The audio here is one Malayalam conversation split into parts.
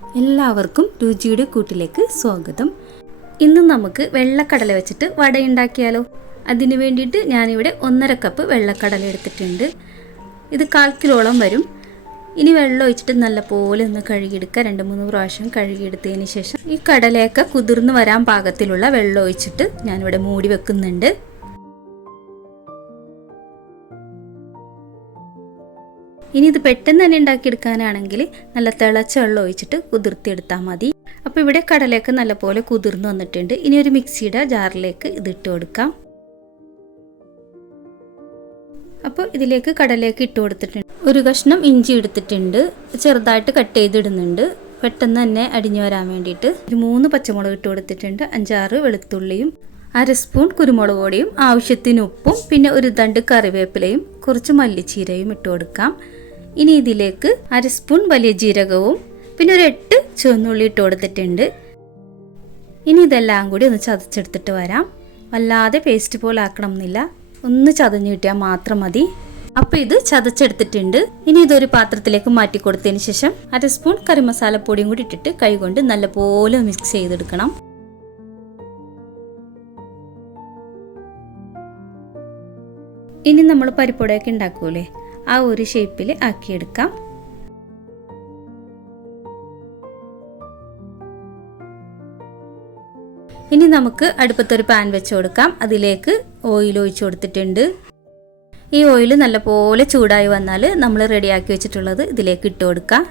എല്ലാവർക്കും രുചിയുടെ കൂട്ടിലേക്ക് സ്വാഗതം. ഇന്ന് നമുക്ക് വെള്ളക്കടല വെച്ചിട്ട് വട ഉണ്ടാക്കിയാലോ. അതിന് വേണ്ടിയിട്ട് ഞാനിവിടെ 1.5 കപ്പ് വെള്ളക്കടല എടുത്തിട്ടുണ്ട്. ഇത് 1/4 കിലോളം വരും. ഇനി വെള്ളം ഒഴിച്ചിട്ട് നല്ലപോലെ ഒന്ന് കഴുകിയെടുക്കുക. 2-3 പ്രാവശ്യം കഴുകിയെടുത്തതിന് ശേഷം ഈ കടലയൊക്കെ കുതിർന്ന് വരാൻ പാകത്തിലുള്ള വെള്ളം ഒഴിച്ചിട്ട് ഞാനിവിടെ മൂടി വെക്കുന്നുണ്ട്. ഇനി ഇത് പെട്ടെന്ന് തന്നെ ഉണ്ടാക്കിയെടുക്കാനാണെങ്കിൽ നല്ല തിളച്ച വെള്ളം ഒഴിച്ചിട്ട് കുതിർത്തിയെടുത്താൽ മതി. അപ്പോൾ ഇവിടെ കടലയൊക്കെ നല്ലപോലെ കുതിർന്ന് വന്നിട്ടുണ്ട്. ഇനി ഒരു മിക്സിയുടെ ജാറിലേക്ക് ഇതിട്ട് കൊടുക്കാം. അപ്പോൾ ഇതിലേക്ക് കടലയൊക്കെ ഇട്ട് കൊടുത്തിട്ടുണ്ട്. ഒരു കഷ്ണം ഇഞ്ചി എടുത്തിട്ടുണ്ട്, ചെറുതായിട്ട് കട്ട് ചെയ്തിടുന്നുണ്ട് പെട്ടെന്ന് തന്നെ അടിഞ്ഞു വരാൻ വേണ്ടിയിട്ട്. ഒരു 3 പച്ചമുളക് ഇട്ട് കൊടുത്തിട്ടുണ്ട്, 5-6 വെളുത്തുള്ളിയും, 1/2 സ്പൂൺ കുരുമുളക് പൊടിയും, ആവശ്യത്തിന് ഉപ്പും, പിന്നെ ഒരു തണ്ട് കറിവേപ്പിലയും കുറച്ച് മല്ലിച്ചീരയും ഇട്ട് കൊടുക്കാം. ഇനി ഇതിലേക്ക് 1/2 സ്പൂൺ വലിയ ജീരകവും പിന്നെ ഒരു 8 ചുവന്നുള്ളി ഇട്ട് കൊടുത്തിട്ടുണ്ട്. ഇനി ഇതെല്ലാം കൂടി ഒന്ന് ചതച്ചെടുത്തിട്ട് വരാം. വല്ലാതെ പേസ്റ്റ് പോലെ ആക്കണം എന്നില്ല, ഒന്ന് ചതഞ്ഞ് കിട്ടിയാൽ മാത്രം മതി. അപ്പോൾ ഇത് ചതച്ചെടുത്തിട്ടുണ്ട്. ഇനി ഇതൊരു പാത്രത്തിലേക്ക് മാറ്റി കൊടുത്തതിന് ശേഷം 1/2 സ്പൂൺ കറി മസാലപ്പൊടിയും കൂടി ഇട്ടിട്ട് കൈകൊണ്ട് നല്ലപോലെ മിക്സ് ചെയ്തെടുക്കണം. ഇനി നമ്മൾ പരിപ്പുവടയൊക്കെ ഉണ്ടാക്കൂലേ, ആ ഒരു ഷേപ്പിൽ ആക്കിയെടുക്കാം. ഇനി നമുക്ക് അടുപ്പത്തൊരു പാൻ വെച്ച് കൊടുക്കാം. അതിലേക്ക് ഓയിൽ ഒഴിച്ച് കൊടുത്തിട്ടുണ്ട്. ഈ ഓയിൽ നല്ലപോലെ ചൂടായി വന്നാൽ നമ്മൾ റെഡിയാക്കി വെച്ചിട്ടുള്ളത് ഇതിലേക്ക് ഇട്ട് കൊടുക്കാം.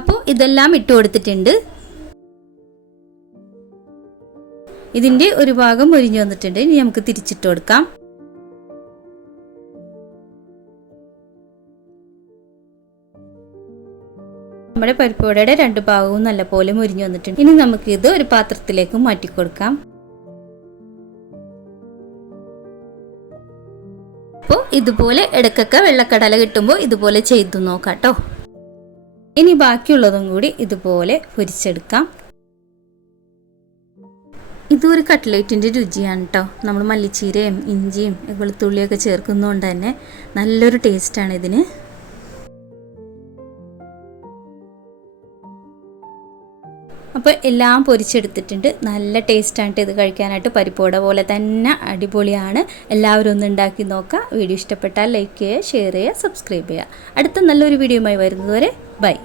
അപ്പോൾ ഇതെല്ലാം ഇട്ട് കൊടുത്തിട്ടുണ്ട്. ഇതിൻ്റെ ഒരു ഭാഗം മുരിഞ്ഞു വന്നിട്ടുണ്ട്. ഇനി നമുക്ക് തിരിച്ചിട്ട് കൊടുക്കാം. നമ്മുടെ പരിപ്പുവടയുടെ 2 ഭാഗവും നല്ലപോലെ മുരിഞ്ഞു വന്നിട്ടുണ്ട്. ഇനി നമുക്ക് ഇത് ഒരു പാത്രത്തിലേക്ക് മാറ്റി കൊടുക്കാം. അപ്പോൾ ഇതുപോലെ ഇടയ്ക്കൊക്കെ വെള്ളക്കടല കിട്ടുമ്പോൾ ഇതുപോലെ ചെയ്തു നോക്കാം കേട്ടോ. ഇനി ബാക്കിയുള്ളതും കൂടി ഇതുപോലെ പൊരിച്ചെടുക്കാം. ഇതൊരു കട്ട്ലേറ്റിൻ്റെ രുചിയാണ് കേട്ടോ. നമ്മൾ മല്ലിച്ചീരയും ഇഞ്ചിയും വെളുത്തുള്ളിയൊക്കെ ചേർക്കുന്നതുകൊണ്ട് തന്നെ നല്ലൊരു ടേസ്റ്റാണ് ഇതിന്. അപ്പോൾ എല്ലാം പൊരിച്ചെടുത്തിട്ടുണ്ട്. നല്ല ടേസ്റ്റാണ് ഇത് കഴിക്കാനായിട്ട്. പരിപ്പുവട പോലെ തന്നെ അടിപൊളിയാണ്. എല്ലാവരും ഒന്ന് ഉണ്ടാക്കി നോക്കുക. വീഡിയോ ഇഷ്ടപ്പെട്ടാൽ ലൈക്ക് ചെയ്യുക, ഷെയർ ചെയ്യുക, സബ്സ്ക്രൈബ് ചെയ്യുക. അടുത്ത നല്ലൊരു വീഡിയോയുമായി വരുന്നതുവരെ ബൈ.